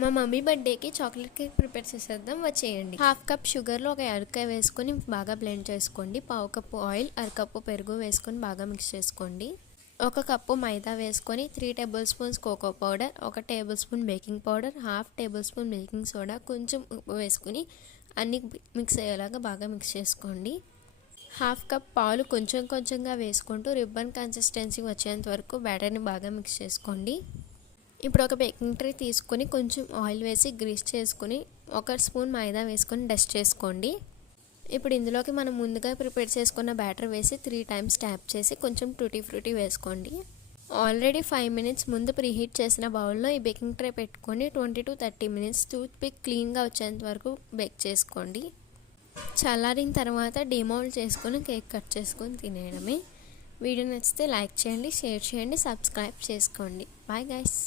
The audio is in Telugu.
మా మమ్మీ బర్త్డేకి చాక్లెట్ కేక్ ప్రిపేర్ చేసేద్దాం, వచ్చేయండి. హాఫ్ కప్ షుగర్లో ఒక యాలక్కాయ వేసుకొని బాగా బ్లెండ్ చేసుకోండి. పావు కప్పు ఆయిల్, అరకప్పు పెరుగు వేసుకొని బాగా మిక్స్ చేసుకోండి. ఒక కప్పు మైదా వేసుకొని 3 tablespoons cocoa powder, 1 tablespoon baking powder, half tablespoon baking soda, కొంచెం ఉప్పు వేసుకుని అన్నీ మిక్స్ అయ్యేలాగా బాగా మిక్స్ చేసుకోండి. హాఫ్ కప్ పాలు కొంచెం కొంచెంగా వేసుకుంటూ రిబ్బన్ కన్సిస్టెన్సీ వచ్చేంత వరకు బ్యాటర్ని బాగా మిక్స్ చేసుకోండి. ఇప్పుడు ఒక బేకింగ్ ట్రే తీసుకొని కొంచెం ఆయిల్ వేసి గ్రీస్ చేసుకుని 1 స్పూన్ మైదా వేసుకొని డస్ట్ చేసుకోండి. ఇప్పుడు ఇందులోకి మనం ముందుగా ప్రిపేర్ చేసుకున్న బ్యాటర్ వేసి 3 టైమ్స్ ట్యాప్ చేసి కొంచెం టూటీ ఫ్రూటీ వేసుకోండి. ఆల్రెడీ 5 మినిట్స్ ముందు ప్రీహీట్ చేసిన బౌల్లో ఈ బేకింగ్ ట్రే పెట్టుకొని 20 to 30 మినిట్స్ టూత్ పిక్ క్లీన్గా వచ్చేంత వరకు బేక్ చేసుకోండి. చల్లారిన తర్వాత డిమౌల్డ్ చేసుకొని కేక్ కట్ చేసుకొని తినేయడమే. వీడియో నచ్చితే లైక్ చేయండి, షేర్ చేయండి, సబ్స్క్రైబ్ చేసుకోండి. Bye guys.